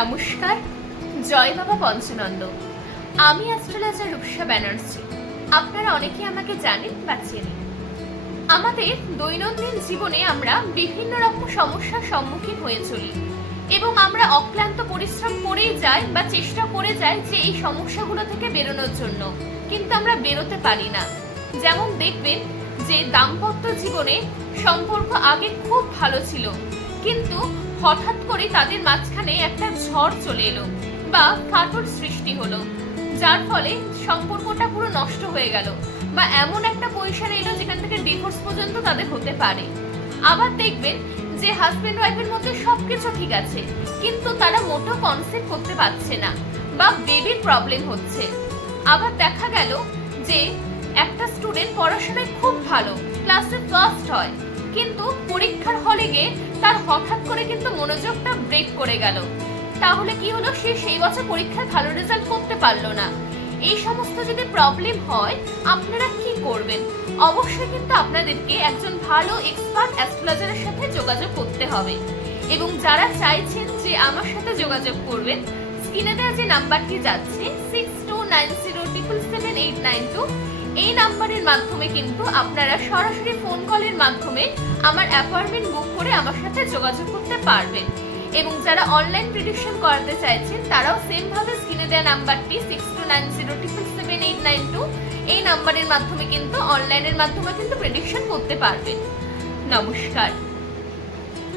নমস্কার, জয় বাবা পঞ্চনন্দ। আমি অ্যাস্ট্রোলজার রূপসা ব্যানার্জি। আপনারা অনেকেই আমাকে জানেন বা চেনেন। আমাদের দৈনন্দিন জীবনে আমরা বিভিন্ন রকম সমস্যার সম্মুখীন হয়ে চলি এবং আমরা অক্লান্ত পরিশ্রম করেই যাই বা চেষ্টা করে যাই যে এই সমস্যাগুলো থেকে বেরোনোর জন্য, কিন্তু আমরা বেরোতে পারি না। যেমন দেখবেন যে দাম্পত্য জীবনে সম্পর্ক আগে খুব ভালো ছিল, কিন্তু হঠাৎ করে তাদের মাঝখানে একটা ঝড় চলে এলো বা ফাটল সৃষ্টি হলো, যার ফলে সম্পর্কটা পুরো নষ্ট হয়ে গেল বা এমন একটা পজিশন এলো যেখান থেকে ডিভোর্স পর্যন্ত তাদের হতে পারে। আবার দেখবেন যে হাজবেন্ড ওয়াইফের মধ্যে সবকিছু ঠিক আছে, কিন্তু তারা মোটেও কনসেপ্ট করতে পারছে না বা বেবির প্রবলেম হচ্ছে। আবার দেখা গেল যে একটা স্টুডেন্ট পড়াশোনায় খুব ভালো, ক্লাসে ফার্স্ট হয়, কিন্তু পরীক্ষার হলে গিয়ে তার হঠাৎ করে কিন্তু মনোযোগটা ব্রেক করে গেল। তাহলে কি হলো, সে সেই বছর পরীক্ষায় ভালো রেজাল্ট করতে পারলো না। এই সমস্ত যদি প্রবলেম হয়, আপনারা কি করবেন? অবশ্যই কিন্তু আপনাদেরকে একজন ভালো এক্সপার্ট অ্যাস্ট্রোলজারের সাথে যোগাযোগ করতে হবে। এবং যারা চাইছেন যে আমার সাথে যোগাযোগ করবেন, স্ক্রিনে দেওয়া যে নাম্বারটি যাচ্ছে 6290777892, এই নাম্বারের মাধ্যমে কিন্তু আপনারা সরাসরি ফোন কলের মাধ্যমে আমার অ্যাপয়েন্টমেন্ট বুক করে আমার সাথে যোগাযোগ করতে পারবেন। এবং যারা অনলাইন প্রেডিকশন করাতে চাইছেন, তারাও সেম ভাবে স্ক্রিনে দেওয়া নাম্বারটি 6290777892, এই নাম্বারের মাধ্যমে কিন্তু অনলাইনের মাধ্যমে কিন্তু প্রেডিকশন করতে পারবেন। নমস্কার।